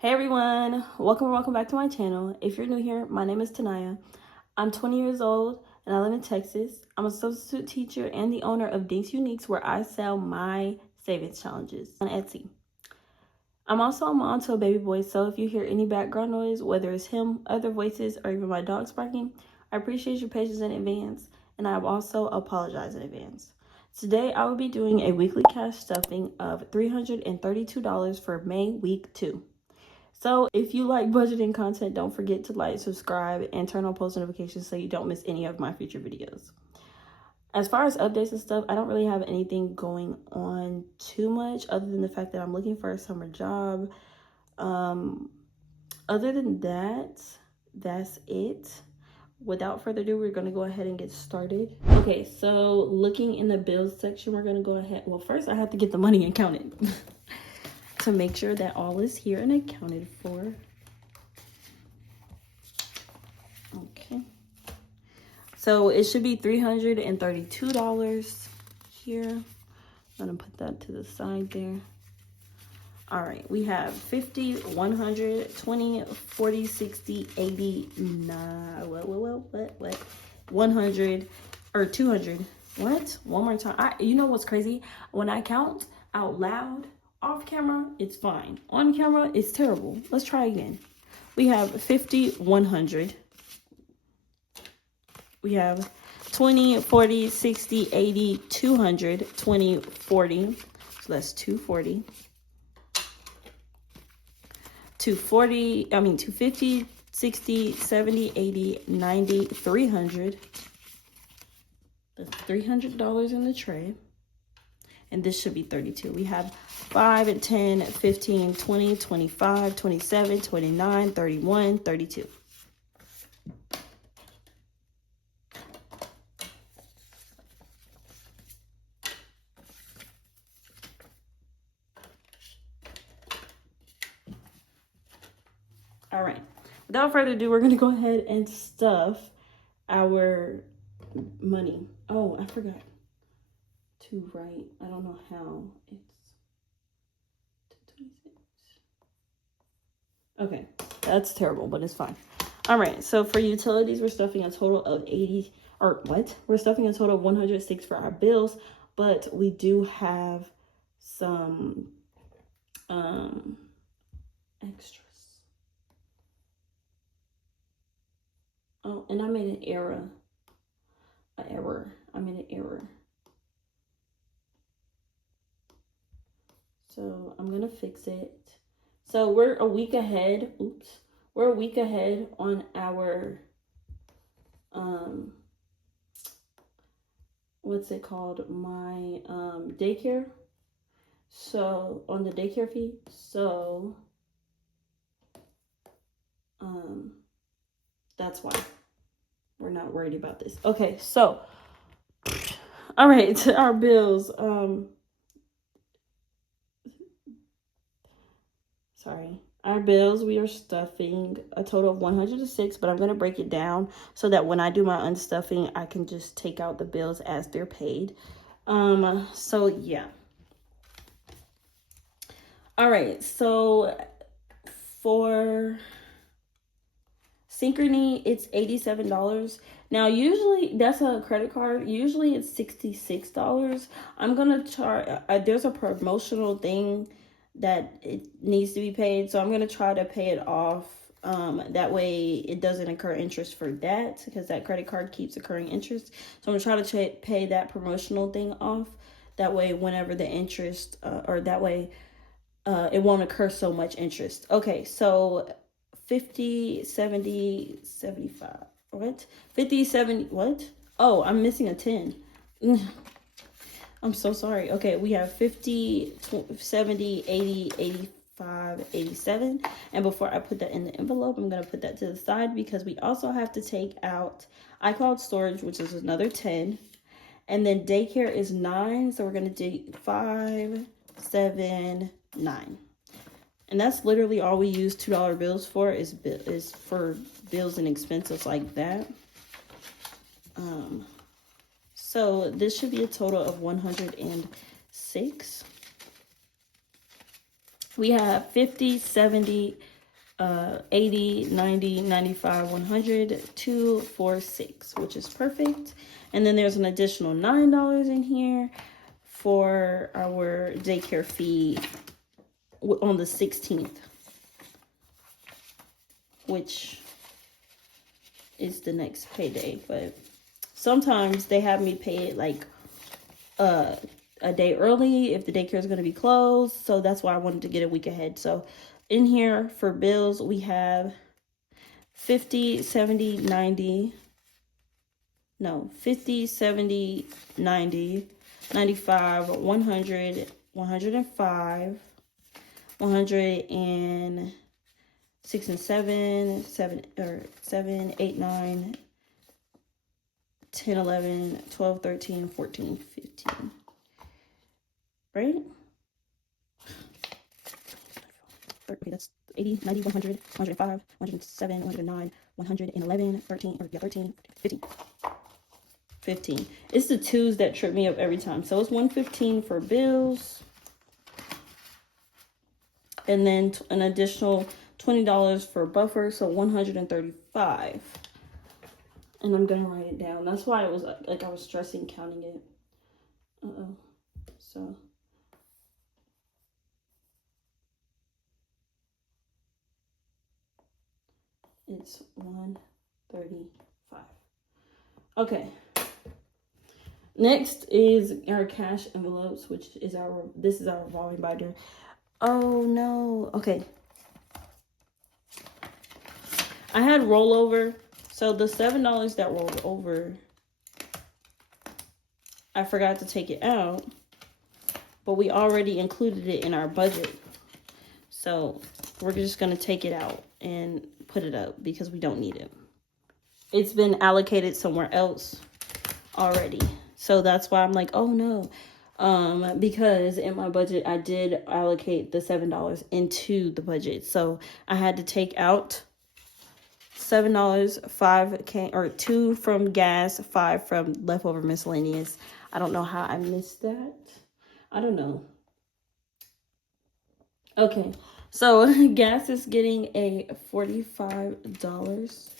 Hey everyone, welcome or welcome back to my channel. If you're new here, my name is Naya. I'm 20 years old and I live in Texas. I'm a substitute teacher and the owner of Dinks Uniques, where I sell my savings challenges on Etsy. I'm also a mom to a baby boy, so if you hear any background noise, whether it's him, other voices, or even my dogs barking, I appreciate your patience in advance, and I also apologize in advance. Today, I will be doing a weekly cash stuffing of $332 for May week 2. So if you like budgeting content, don't forget to like, subscribe, and turn on post notifications so you don't miss any of my future videos. As far as updates and stuff, I don't really have anything going on too much other than the fact that I'm looking for a summer job. Other than that, that's it. Without further ado, we're going to go ahead and get started. Okay, so looking in the bills section, we're going to go ahead. Well, first I have to get the money and count it to make sure that all is here and accounted for. Okay, so it should be $332 here. I'm gonna put that to the side there. All right, we have 50, 100, 20, 40, 60, 80, 100 or 200. What? One more time. You know what's crazy? When I count out loud off camera, it's fine. On camera, it's terrible. Let's try again. We have 50, 100. We have 20, 40, 60, 80, 200, 20, 40. So that's 240. 250, 60, 70, 80, 90, 300. That's $300 in the tray. And this should be 32. We have 5, 10, 15, 20, 25, 27, 29, 31, 32. All right, without further ado, we're gonna go ahead and stuff our money. Oh, I forgot to write. I don't know how. It's 226. Okay, that's terrible, but it's fine. All right, so for utilities, we're stuffing a total of 80, or what? We're stuffing a total of 106 for our bills, but we do have some extras. Oh, and I made an error. I made an error. So I'm gonna fix it. So we're a week ahead. Oops. We're a week ahead on our what's it called? My daycare. So on the daycare fee. So that's why we're not worried about this. Okay, so all right, our bills. Sorry. Our bills, we are stuffing a total of 106, but I'm going to break it down so that when I do my unstuffing, I can just take out the bills as they're paid. So yeah. All right, so for Synchrony, it's $87. Now, usually that's a credit card. Usually it's $66. I'm going to charge, there's a promotional thing that it needs to be paid. So I'm going to try to pay it off. That way it doesn't incur interest for that, because that credit card keeps accruing interest. So I'm going to try to pay that promotional thing off. That way, whenever the interest, it won't incur so much interest. Okay, so 50, 70, 75. What? 50, 70, what? Oh, I'm missing a 10. I'm so sorry. Okay, we have 50, 70, 80, 85, 87. And before I put that in the envelope, I'm going to put that to the side because we also have to take out iCloud storage, which is another 10. And then daycare is 9. So we're going to do 5, 7, 9. And that's literally all we use $2 bills for, is for bills and expenses like that. So this should be a total of 106. We have 50, 70, 80, 90, 95, 100, 2, 4, 6, which is perfect. And then there's an additional $9 in here for our daycare fee on the 16th, which is the next payday. But sometimes they have me pay it like a day early if the daycare is going to be closed. So that's why I wanted to get a week ahead. So in here for bills, we have 50, 70, 90. No, 50, 70, 90, 95, 100, 105, 106 and 7, 7, 8, 9, 10, 11, 12, 13, 14, 15. Right? Okay, that's 80, 90, 100, 105, 107, 109, 111, 13, or yeah, 13, 15. 15. It's the twos that trip me up every time. So it's 115 for bills. And then an additional $20 for buffer, so 135. And I'm gonna write it down. That's why it was like I was stressing counting it. So it's 135. Okay. Next is our cash envelopes, which is this is our revolving binder. Oh no. Okay. I had rollover. So the $7 that rolled over, I forgot to take it out, but we already included it in our budget. So we're just going to take it out and put it up because we don't need it. It's been allocated somewhere else already. So that's why I'm like, oh no. Because in my budget, I did allocate the $7 into the budget. So I had to take out $7, 5 came, or 2 from gas, 5 from leftover miscellaneous. I don't know how I missed that. I don't know. Okay, so gas is getting a $45.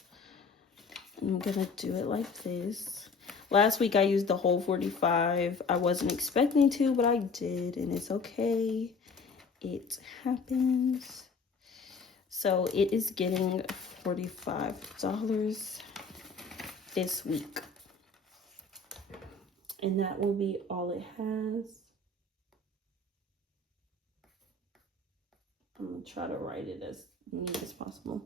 I'm gonna do it like this. Last week I used the whole 45. I wasn't expecting to, but I did, and it's okay. It happens. So it is getting $45 this week. And that will be all it has. I'm going to try to write it as neat as possible.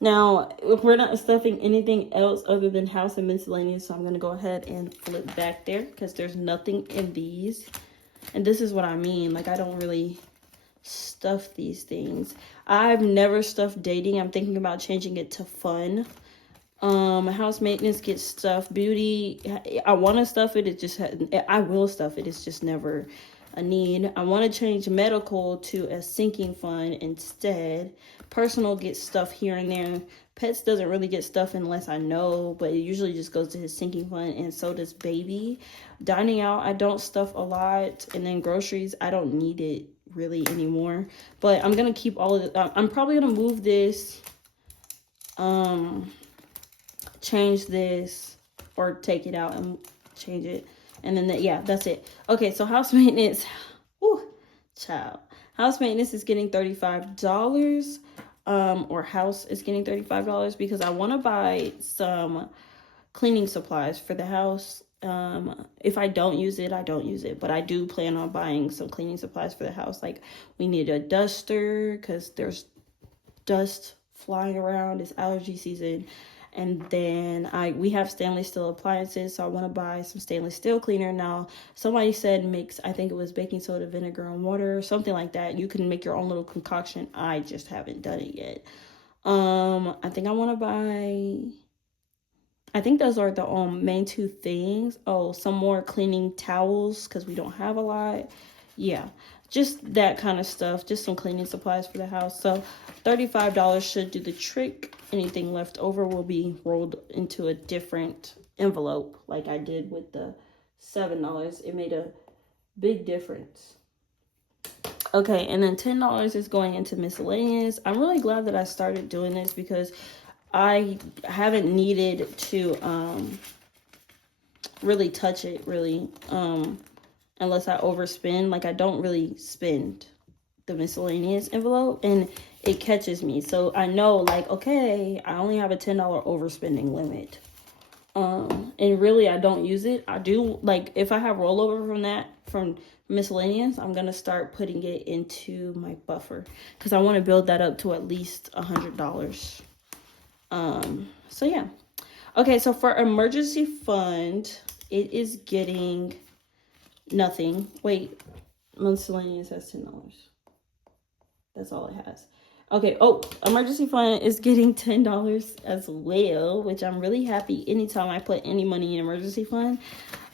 Now, if we're not stuffing anything else other than house and miscellaneous, so I'm going to go ahead and flip back there because there's nothing in these. And this is what I mean. Like, I don't really stuff these things. I've never stuffed dating. I'm thinking about changing it to fun. House maintenance gets stuffed. Beauty, I want to stuff it. It just, I will stuff it. It's just never a need. I want to change medical to a sinking fund instead. Personal gets stuff here and there. Pets doesn't really get stuff unless I know, but it usually just goes to his sinking fund, and so does baby. Dining out, I don't stuff a lot. And then groceries, I don't need it really anymore. But I'm going to keep all of it. I'm probably going to move this, change this, or take it out and change it. And then, yeah, that's it. Okay, so house maintenance. Whew, child. House maintenance is getting $35. Or house is getting $35 because I want to buy some cleaning supplies for the house. If I don't use it, I don't use it. But I do plan on buying some cleaning supplies for the house. Like, we need a duster because there's dust flying around. It's allergy season. And then we have stainless steel appliances, so I want to buy some stainless steel cleaner. Now, somebody said mix, I think it was baking soda, vinegar, and water, something like that. You can make your own little concoction. I just haven't done it yet. I think I want to buy, I think those are the main two things. Oh, some more cleaning towels because we don't have a lot. Yeah, just that kind of stuff. Just some cleaning supplies for the house. So $35 should do the trick. Anything left over will be rolled into a different envelope like I did with the $7. It made a big difference. Okay, and then $10 is going into miscellaneous. I'm really glad that I started doing this because I haven't needed to really touch it really unless I overspend. Like I don't really spend the miscellaneous envelope and it catches me. So I know like, okay, I only have a $10 overspending limit. And really I don't use it. I do like if I have rollover from miscellaneous, I'm gonna start putting it into my buffer because I want to build that up to at least $100. So yeah. Okay, so for emergency fund, it is getting nothing. Wait, miscellaneous has $10. That's all it has. Okay, oh, emergency fund is getting $10 as well, which I'm really happy. Anytime I put any money in emergency fund,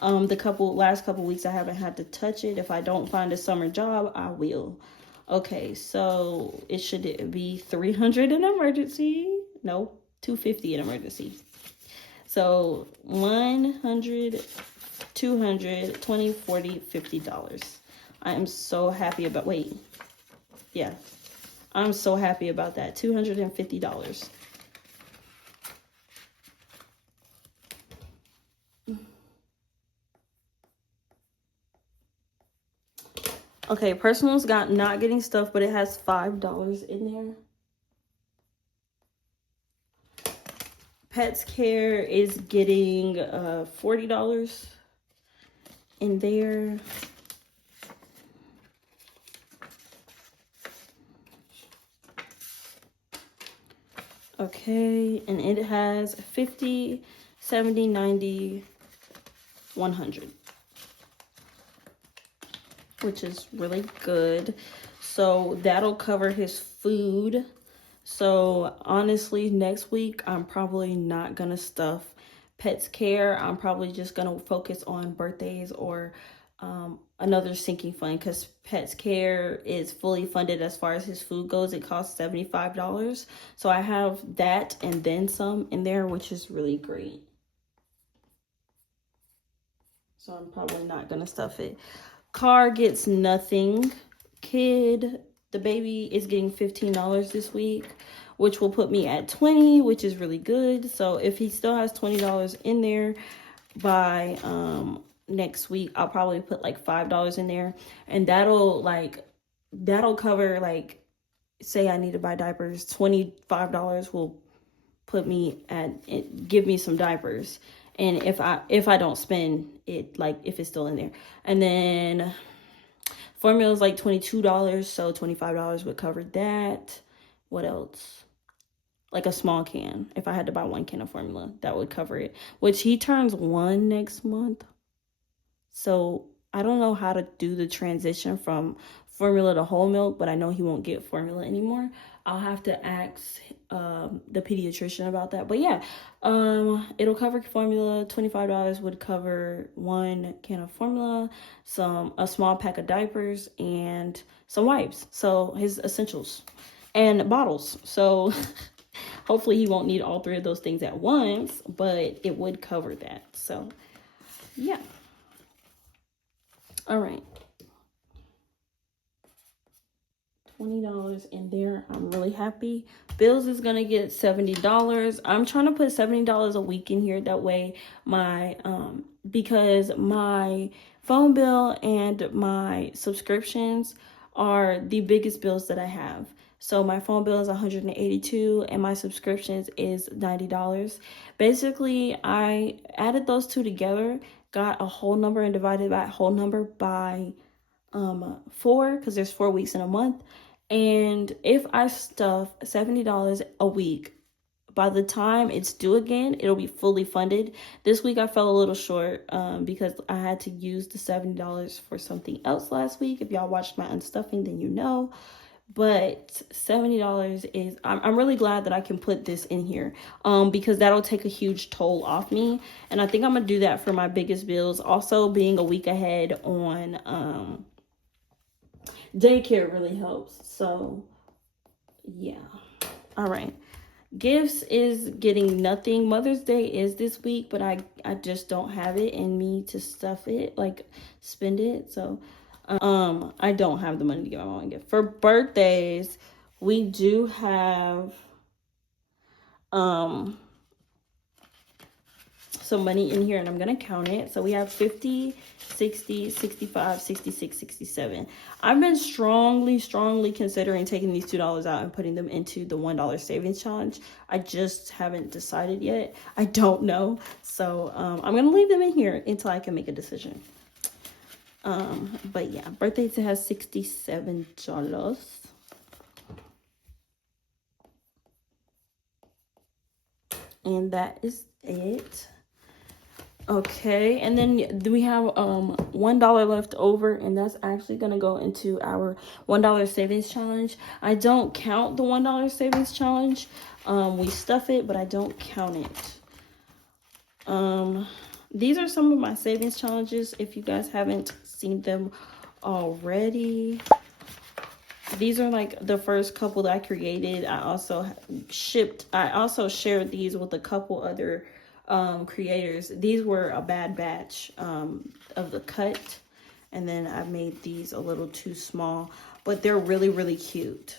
the last couple weeks I haven't had to touch it. If I don't find a summer job, I will. Okay, so it should be 300 in emergency. No, 250 in emergency. So 100, 200, 20, 40, $50. I am so happy about, wait, yeah. I'm so happy about that. $250. Okay, personal's got not getting stuff, but it has $5 in there. Pets care is getting $40 in there. Okay, and it has 50, 70, 90, 100. Which is really good. So that'll cover his food. So honestly, next week, I'm probably not gonna stuff Pets Care. I'm probably just gonna focus on birthdays or another sinking fund because Pets Care is fully funded as far as his food goes. It costs $75. So I have that and then some in there, which is really great. So I'm probably not gonna stuff it. Car gets nothing. Kid, the baby is getting $15 this week, which will put me at 20, which is really good. So if he still has $20 in there by next week, I'll probably put like $5 in there, and that'll cover, like, say I need to buy diapers, $25 will put me give me some diapers. And if I don't spend it, like if it's still in there. And then formula is like $22, so $25 would cover that. What else? Like a small can. If I had to buy 1 can of formula, that would cover it. Which he turns 1 next month. So I don't know how to do the transition from formula to whole milk, but I know he won't get formula anymore. I'll have to ask the pediatrician about that. But yeah, it'll cover formula. $25 would cover 1 can of formula, a small pack of diapers, and some wipes. So his essentials and bottles. So hopefully he won't need all 3 of those things at once, but it would cover that. So yeah. All right. $20 in there. I'm really happy. Bills is gonna get $70. I'm trying to put $70 a week in here. That way my because my phone bill and my subscriptions are the biggest bills that I have. So my phone bill is $182 and my subscriptions is $90. Basically, I added those 2 together, got a whole number and divided that whole number by 4, because there's 4 weeks in a month. And if I stuff $70 a week, by the time it's due again, it'll be fully funded. This week I fell a little short because I had to use the $70 for something else last week. If y'all watched my unstuffing, then you know. But $70 is, I'm really glad that I can put this in here because that'll take a huge toll off me. And I think I'm gonna do that for my biggest bills. Also, being a week ahead on daycare really helps. So yeah. All right. Gifts is getting nothing. Mother's Day is this week, but I just don't have it in me to stuff it, like spend it. So I don't have the money to give my mom a gift. For birthdays, we do have some money in here, and I'm gonna count it. So we have 50, 60, 65, 66, 67. I've been strongly considering taking these $2 out and putting them into the $1 savings challenge. I just haven't decided yet. I don't know. So I'm gonna leave them in here until I can make a decision. But yeah, birthdays, it has $67. And that is it. Okay, and then we have $1 left over, and that's actually gonna go into our $1 savings challenge. I don't count the $1 savings challenge. We stuff it, but I don't count it. These are some of my savings challenges if you guys haven't seen them already. These are like the first couple that I created. I also shared these with a couple other creators. These were a bad batch of the cut, and then I made these a little too small, but they're really cute.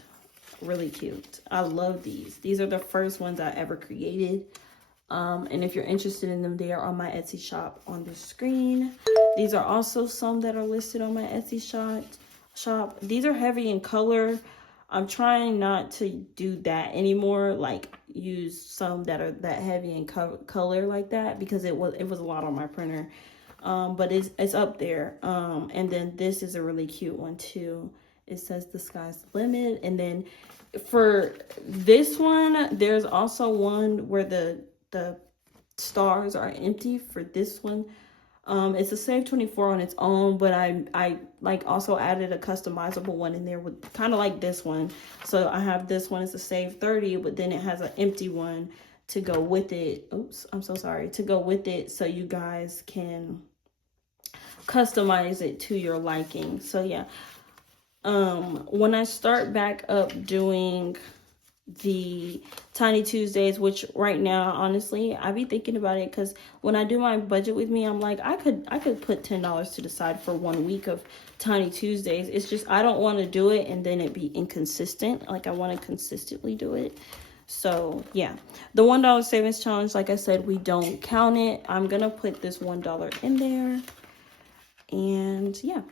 Really cute. I love these. These are the first ones I ever created. And if you're interested in them, they are on my Etsy shop on the screen. These are also some that are listed on my Etsy shop. These are heavy in color. I'm trying not to do that anymore, like use some that are that heavy in color like that, because it was a lot on my printer. But it's up there. And then this is a really cute one too. It says the sky's the limit. And then for this one, there's also one where the stars are empty for this one. It's a Save 24 on its own, but I like also added a customizable one in there with kind of like this one. So I have this one, it's a Save 30, but then it has an empty one to go with it. Oops, I'm so sorry. To go with it, so you guys can customize it to your liking. So yeah, when I start back up doing the Tiny Tuesdays, which right now, honestly, I be thinking about it, because when I do my budget with me, I'm like, I could put $10 to the side for 1 week of Tiny Tuesdays. It's just I don't want to do it and then it be inconsistent. Like, I want to consistently do it. So yeah, the $1 savings challenge, like I said, we don't count it. I'm gonna put this $1 in there, and yeah.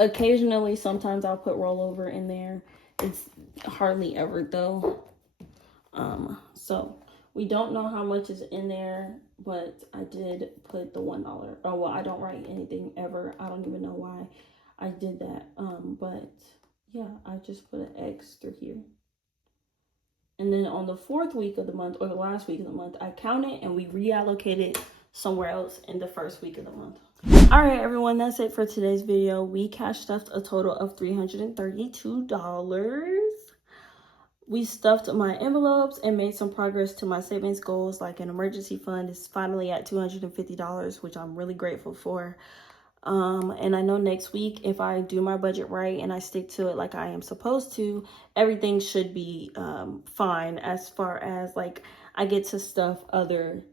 Occasionally, sometimes I'll put rollover in there. It's hardly ever though. So we don't know how much is in there, but I did put the $1. Oh well, I don't write anything ever. I don't even know why I did that. But yeah, I just put an X through here. And then on the 4th week of the month, or the last week of the month, I count it and we reallocate it somewhere else in the 1st week of the month. All right, everyone, that's it for today's video. We cash stuffed a total of $332. We stuffed my envelopes and made some progress to my savings goals, like an emergency fund is finally at $250, which I'm really grateful for. And I know next week, if I do my budget right and I stick to it like I am supposed to, everything should be fine, as far as like I get to stuff other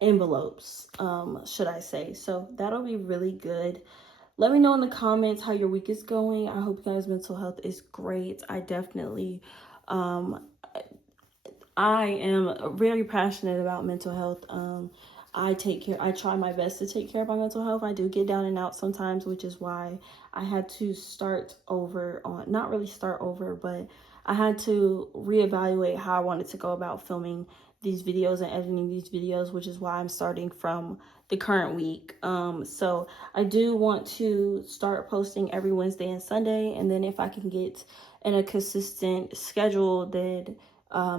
envelopes, should I say. So that'll be really good. Let me know in the comments how your week is going. I hope you guys' mental health is great. I definitely I am very passionate about mental health. I try my best to take care of my mental health. I do get down and out sometimes, which is why I had to start over on, not really start over, but I had to reevaluate how I wanted to go about filming these videos and editing these videos, which is why I'm starting from the current week. So I do want to start posting every Wednesday and Sunday, and then if I can get in a consistent schedule, then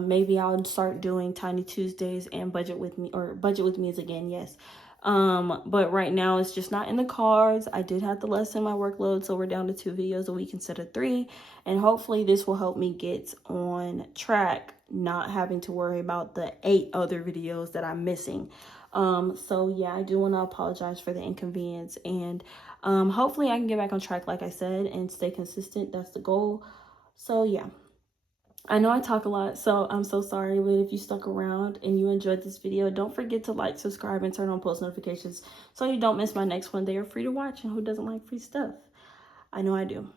maybe I'll start doing Tiny Tuesdays and Budget With Me, or Budget With Me is again, yes. But right now it's just not in the cards. I did have to lessen my workload, so we're down to 2 videos a week instead of 3. And hopefully this will help me get on track, not having to worry about the 8 other videos that I'm missing. So yeah, I do want to apologize for the inconvenience, and hopefully I can get back on track, like I said, and stay consistent. That's the goal. So yeah. I know I talk a lot, so I'm so sorry, but if you stuck around and you enjoyed this video, don't forget to like, subscribe, and turn on post notifications so you don't miss my next one. They are free to watch, and who doesn't like free stuff? I know I do.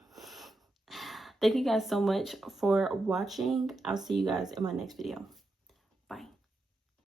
Thank you guys so much for watching. I'll see you guys in my next video. Bye.